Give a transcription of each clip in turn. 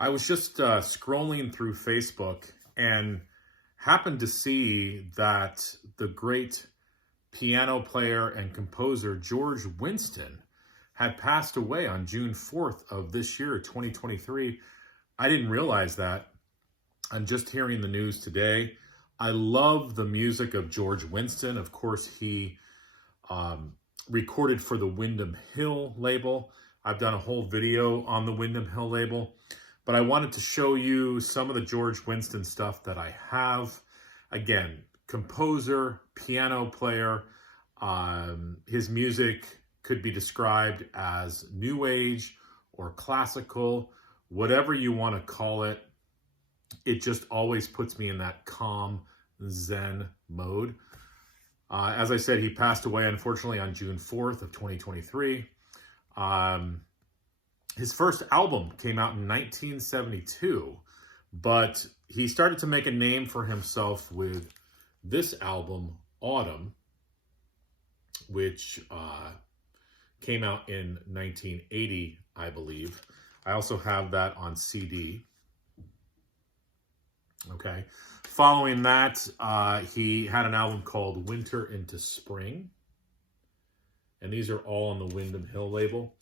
I was just scrolling through Facebook and happened to see that the great piano player and composer George Winston had passed away on June 4th of this year, 2023. I didn't realize that. I'm just hearing the news today. I love the music of George Winston. Of course, he recorded for the Windham Hill label. I've done a whole video on the Windham Hill label, but I wanted to show you some of the George Winston stuff that I have. Again, composer, piano player. His music could be described as new age or classical, whatever you want to call it. It just always puts me in that calm Zen mode. As I said, he passed away, unfortunately, on June 4th of 2023. His first album came out in 1972, but he started to make a name for himself with this album, Autumn, which came out in 1980, I believe. I also have that on CD. Okay. Following that, he had an album called Winter into Spring. And these are all on the Windham Hill label.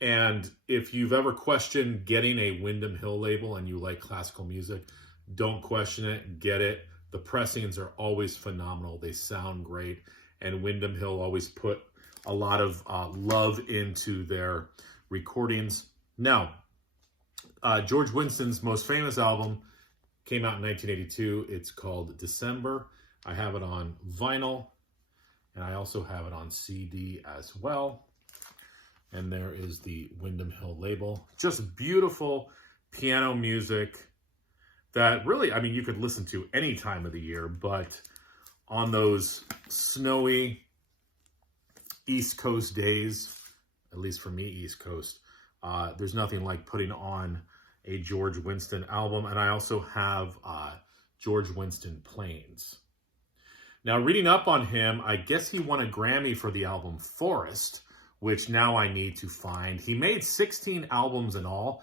And if you've ever questioned getting a Windham Hill label and you like classical music, don't question it, get it. The pressings are always phenomenal. They sound great. And Windham Hill always put a lot of love into their recordings. Now, George Winston's most famous album came out in 1982. It's called December. I have it on vinyl, and I also have it on CD as well. And there is the Windham Hill label. Just beautiful piano music that really, I mean, you could listen to any time of the year, but on those snowy East Coast days, at least for me, East Coast, there's nothing like putting on a George Winston album. And I also have George Winston Plains. Now, reading up on him, I guess he won a Grammy for the album Forest, which now I need to find. He made 16 albums in all,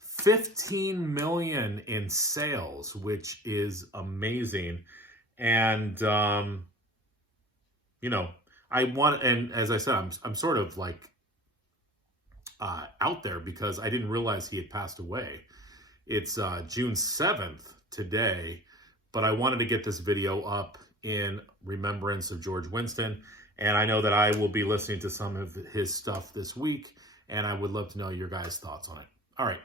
15 million in sales, which is amazing. And, you know, and as I said, I'm sort of like out there because I didn't realize he had passed away. It's June 7th today, but I wanted to get this video up in remembrance of George Winston. And I know that I will be listening to some of his stuff this week, and I would love to know your guys' thoughts on it. All right.